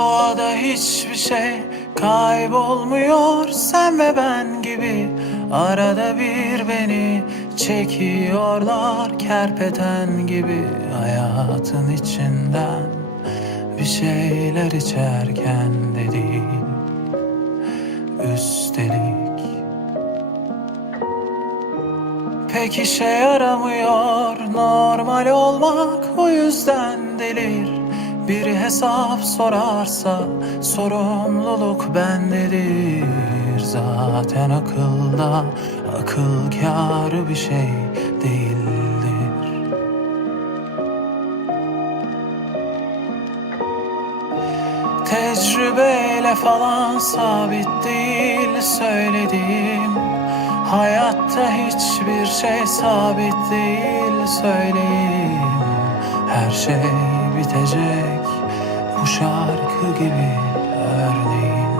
Doğada hiçbir şey kaybolmuyor. Sen ve ben gibi Arada bir beni çekiyorlar. Kerpeten gibi Hayatın içinden bir şeyler içerken de değil Üstelik. Pek işe yaramıyor normal olmak o yüzden delir Biri hesap sorarsa sorumluluk bendedir. Zaten akılda akıl kârı bir şey değildir. Tecrübeyle falan sabit değil söylediğim. Hayatta hiçbir şey sabit değil söyleyeyim Her şey bitecek. Bu şarkı gibi örneğin.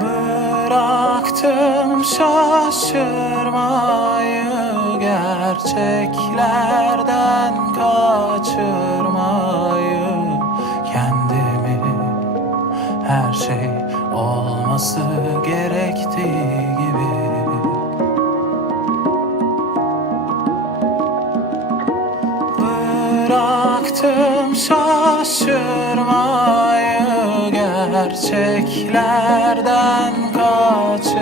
Bıraktım şaşırmayı Gerçeklerden kaçırmayı. Kendimi her şey olması gerektiği gibi Bıraktım şaşırmayı Gerçeklerden kaçırmayı